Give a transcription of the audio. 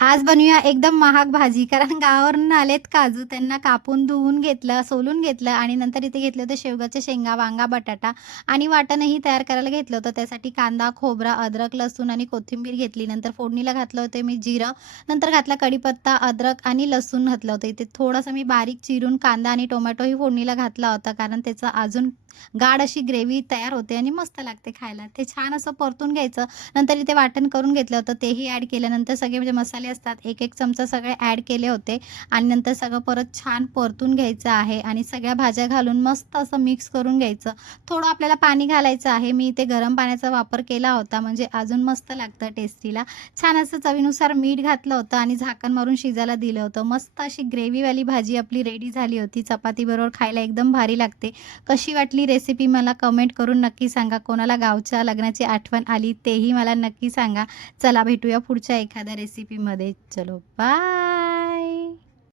आज बनवूया एकदम महाग भाजी. कारण गावावरून आलेत काजू, त्यांना कापून धुवून घेतलं, सोलून घेतलं आणि नंतर इथे घेतले होते शेवगाच्या शेंगा, वांगा, बटाटा आणि वाटणही तयार करायला घेतलं होतं. त्यासाठी कांदा, खोबरा, अद्रक, लसूण आणि कोथिंबीर घेतली. नंतर फोडणीला घातलं होतं मी जिरं, नंतर घातला कढीपत्ता, अद्रक आणि लसूण घातलं होतं. इथे थोडंसं मी बारीक चिरून कांदा आणि टोमॅटोही फोडणीला घातला होता, कारण त्याचं अजून गाढ अशी ग्रेव्ही तयार होते आणि मस्त लागते खायला. ते छान असं परतून घ्यायचं. नंतर इथे वाटण करून घेतलं होतं, तेही ॲड केलं. नंतर सगळे म्हणजे मसाले असतात, एक-एक चमचा सगळे ॲड केले होते आणि नंतर सगळं परत छान परतून घ्यायचं आहे आणि सगळ्या भाज्या घालून मस्त असं मिक्स करून घ्यायचं. थोडं आपल्याला पाणी घालायचं आहे. मी इथे गरम पाण्याचा वापर केला होता, म्हणजे अजून मस्त लागतं टेस्टीला. छान असं चवीनुसार मीठ घातलं होतं आणि झाकण मारून शिजायला दिलं होतं. मस्त अशी ग्रेव्हीवाली भाजी आपली रेडी झाली होती. चपातीबरोबर खायला एकदम भारी लागते. कशी वाटली रेसिपी मला कमेंट करून नक्की सांगा. कोणाला गावच्या लग्नाची आठवण आली तेही मला नक्की सांगा. चला भेटूया पुढच्या एखाद्या रेसिपीमध्ये. चलो बाय.